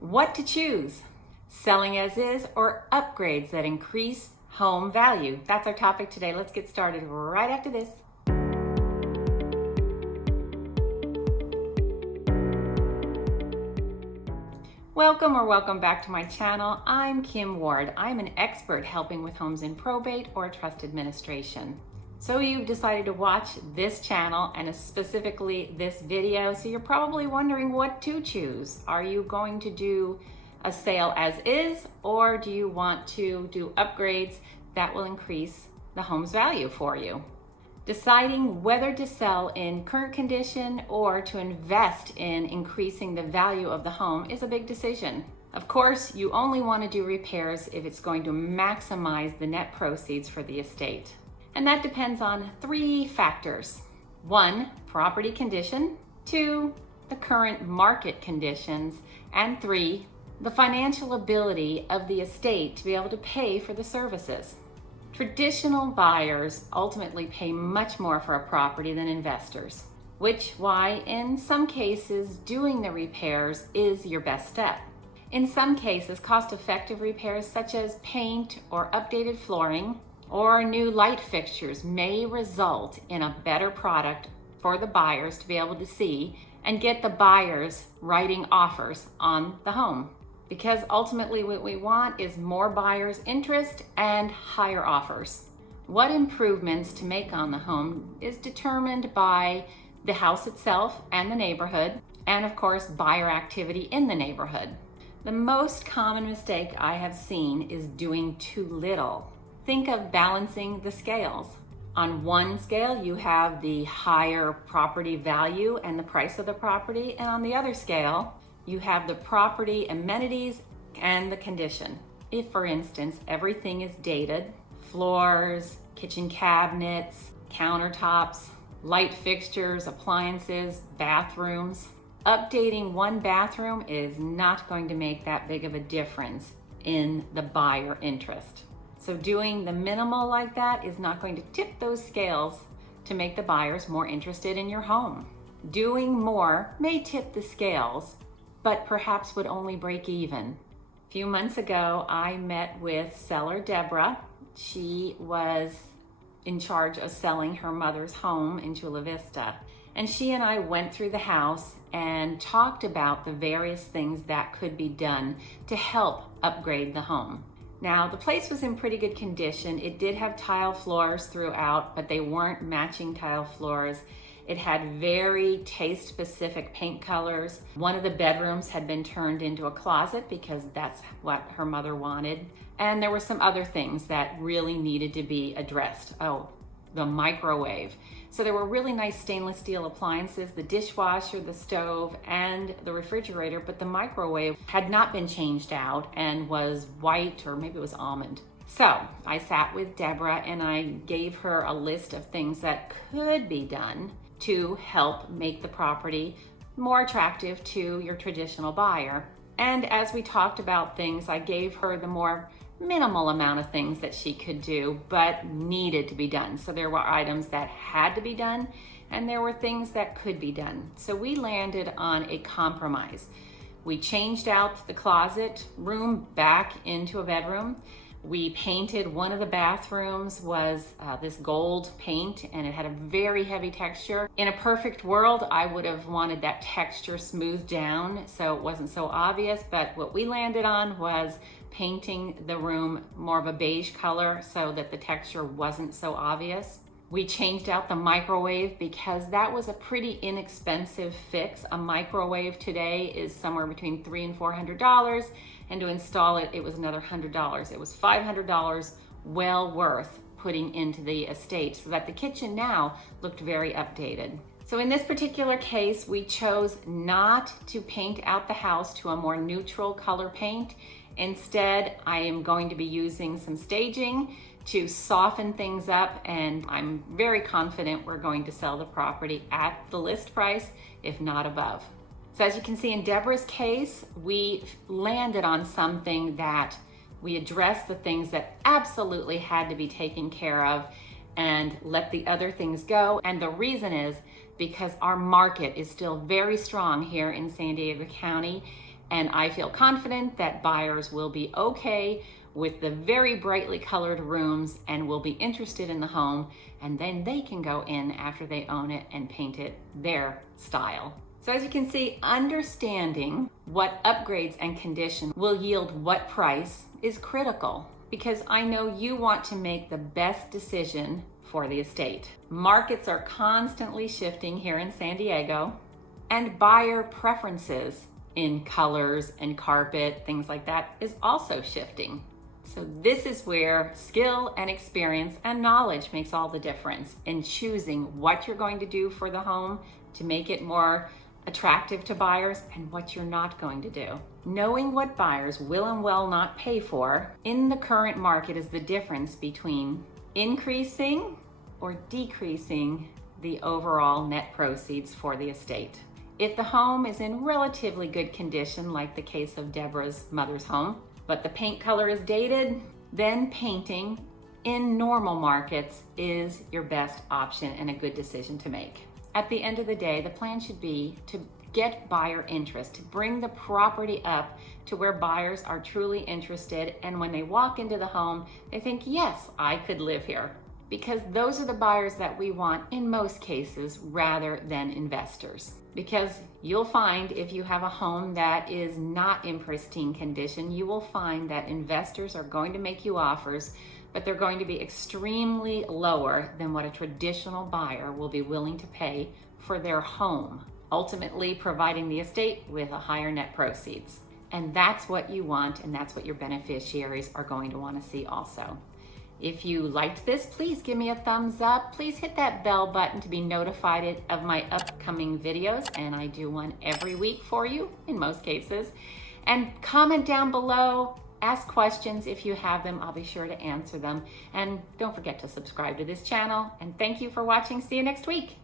What to choose? Selling as is or upgrades that increase home value? That's our topic today. Let's get started right after this. Welcome back to my channel. I'm Kim Ward. I'm an expert helping with homes in probate or trust administration. So you've decided to watch this channel and specifically this video, so you're probably wondering what to choose. Are you going to do a sale as is, or do you want to do upgrades that will increase the home's value for you? Deciding whether to sell in current condition or to invest in increasing the value of the home is a big decision. Of course, you only want to do repairs if it's going to maximize the net proceeds for the estate. And that depends on 3 factors. 1, property condition. 2, the current market conditions. And 3, the financial ability of the estate to be able to pay for the services. Traditional buyers ultimately pay much more for a property than investors, which why in some cases doing the repairs is your best step. In some cases, cost-effective repairs such as paint or updated flooring or new light fixtures may result in a better product for the buyers to be able to see and get the buyers writing offers on the home. Because ultimately what we want is more buyers' interest and higher offers. What improvements to make on the home is determined by the house itself and the neighborhood, and of course buyer activity in the neighborhood. The most common mistake I have seen is doing too little. Think of balancing the scales. On one scale, you have the higher property value and the price of the property, and on the other scale, you have the property amenities and the condition. If, for instance, everything is dated, floors, kitchen cabinets, countertops, light fixtures, appliances, bathrooms, updating one bathroom is not going to make that big of a difference in the buyer interest. So doing the minimal like that is not going to tip those scales to make the buyers more interested in your home. Doing more may tip the scales, but perhaps would only break even. A few months ago, I met with seller Deborah. She was in charge of selling her mother's home in Chula Vista. And she and I went through the house and talked about the various things that could be done to help upgrade the home. Now, the place was in pretty good condition. It did have tile floors throughout, but they weren't matching tile floors. It had very taste-specific paint colors. One of the bedrooms had been turned into a closet because that's what her mother wanted. And there were some other things that really needed to be addressed. Oh, the microwave. So there were really nice stainless steel appliances, the dishwasher, the stove, and the refrigerator, but the microwave had not been changed out and was white, or maybe it was almond. So I sat with Deborah and I gave her a list of things that could be done to help make the property more attractive to your traditional buyer. And as we talked about things, I gave her the more minimal amount of things that she could do but needed to be done. So there were items that had to be done and there were things that could be done. So we landed on a compromise. We changed out the closet room back into a bedroom. We painted one of the bathrooms was this gold paint, and it had a very heavy texture. In a perfect world, I would have wanted that texture smoothed down so it wasn't so obvious, but what we landed on was painting the room more of a beige color so that the texture wasn't so obvious. We changed out the microwave because that was a pretty inexpensive fix. A microwave today is somewhere between $300 and $400. And to install it, it was another $100. It was $500 well worth putting into the estate so that the kitchen now looked very updated. So in this particular case, we chose not to paint out the house to a more neutral color paint. Instead, I am going to be using some staging to soften things up, and I'm very confident we're going to sell the property at the list price, if not above. So as you can see in Deborah's case, we landed on something that we addressed the things that absolutely had to be taken care of and let the other things go. And the reason is because our market is still very strong here in San Diego County. And I feel confident that buyers will be okay with the very brightly colored rooms and will be interested in the home, and then they can go in after they own it and paint it their style. So as you can see, understanding what upgrades and condition will yield what price is critical, because I know you want to make the best decision for the estate. Markets are constantly shifting here in San Diego, and buyer preferences in colors and carpet, things like that, is also shifting. So this is where skill and experience and knowledge makes all the difference in choosing what you're going to do for the home to make it more attractive to buyers and what you're not going to do. Knowing what buyers will and will not pay for in the current market is the difference between increasing or decreasing the overall net proceeds for the estate. If the home is in relatively good condition, like the case of Deborah's mother's home, but the paint color is dated, then painting in normal markets is your best option and a good decision to make. At the end of the day, the plan should be to get buyer interest, to bring the property up to where buyers are truly interested, and when they walk into the home, they think, yes, I could live here. Because those are the buyers that we want in most cases rather than investors. Because you'll find if you have a home that is not in pristine condition, you will find that investors are going to make you offers, but they're going to be extremely lower than what a traditional buyer will be willing to pay for their home, ultimately providing the estate with a higher net proceeds. And that's what you want, and that's what your beneficiaries are going to want to see also. If you liked this, please give me a thumbs up. Please hit that bell button to be notified of my upcoming videos, and I do one every week for you in most cases. And comment down below, ask questions if you have them. I'll be sure to answer them. And don't forget to subscribe to this channel. And thank you for watching. See you next week.